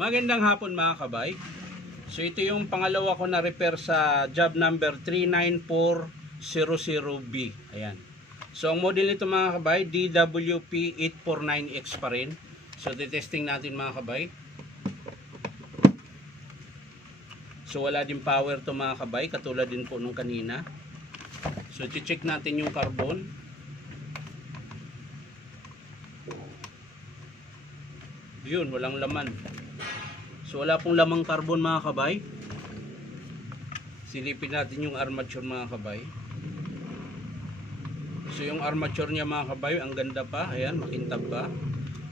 Magandang hapon mga kabay. So ito yung pangalawa ko na repair sa job number 39400B. Ayan. So ang model nito mga kabay, DWP849X pa rin. So titesting natin mga kabay. So wala din power to mga kabay, katulad din po nung kanina. So i-check natin yung carbon. Yun, walang laman. So wala pong lamang carbon mga kabay. Silipin natin yung armature mga kabay. So yung armature niya mga kabay, ang ganda pa. Ayan, makintab pa.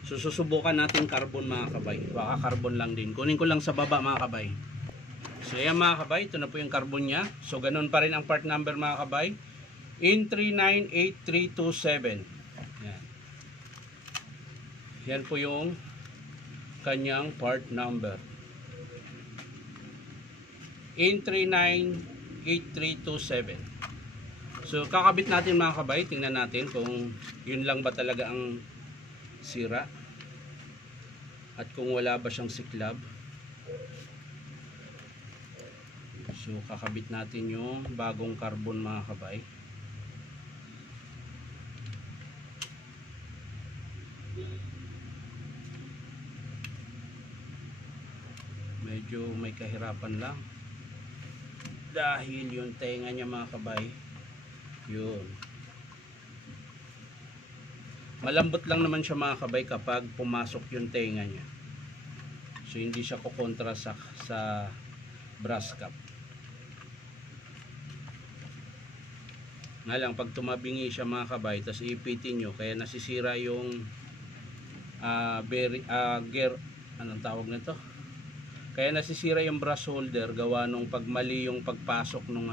So susubukan natin carbon mga kabay. Baka carbon lang din. Kunin ko lang sa baba mga kabay. So ayan mga kabay, ito na po yung carbon niya. So ganun pa rin ang part number mga kabay. In398327. Ayan. Yan po yung kanyang part number. In398327. So kakabit natin mga kabay, tingnan natin kung yun lang ba talaga ang sira at kung wala ba siyang siklab. So kakabit natin yung bagong carbon mga kabay. Medyo may kahirapan lang dahil yung tenga niya mga kabay, yun, malambot lang naman siya mga kabay kapag pumasok yung tenga niya. So hindi siya kukontra sa brass cap. Nga lang pag tumabingi siya mga kabay, tapos ipitin nyo, kaya nasisira yung gear, anong tawag na to? Kaya nasisira yung brush holder gawa nung pag mali yung pagpasok nung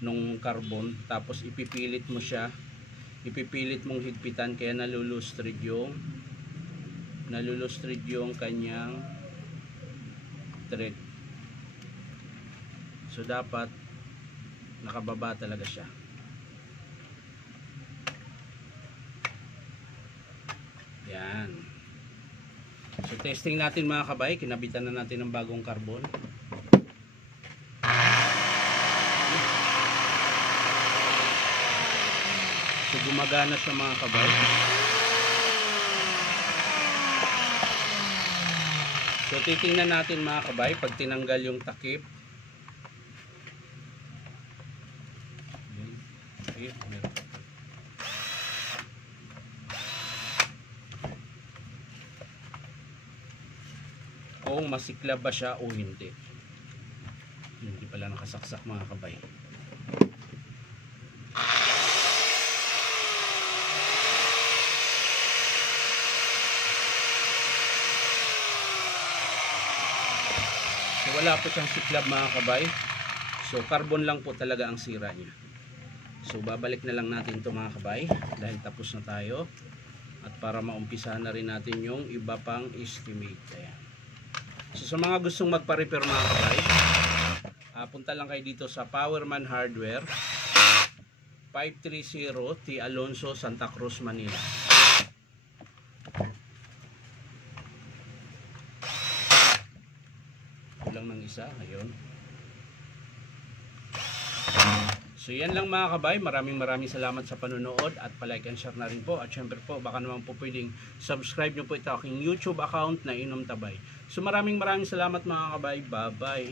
nung carbon, tapos ipipilit mo siya, ipipilit mong higpitan, kaya nalulustrid yung kanyang thread. So dapat nakababa talaga siya. Yan. So testing natin mga kabay, kinabitan na natin ng bagong carbon. So gumagana siya mga kabay. So titingnan natin mga kabay pag tinanggal yung takip. Kung masiklab ba siya o hindi. Hindi pala nakasaksak mga kabay. So wala po siyang siklab mga kabay. So carbon lang po talaga ang sira niya. So babalik na lang natin ito mga kabay dahil tapos na tayo. At para maumpisa na rin natin yung iba pang estimate. Ayan. So sa mga gustong magpa-repair mga kabay, punta lang kayo dito sa Powerman Hardware, 530 T. Alonso, Santa Cruz, Manila. Kulang ng isa, ayun. So yan lang mga kabay, maraming salamat sa panonood at palike and share na rin po. At syempre po, baka naman po pwedeng subscribe nyo po ito aking YouTube account na Inom Tabay. So maraming salamat mga kabay, bye bye.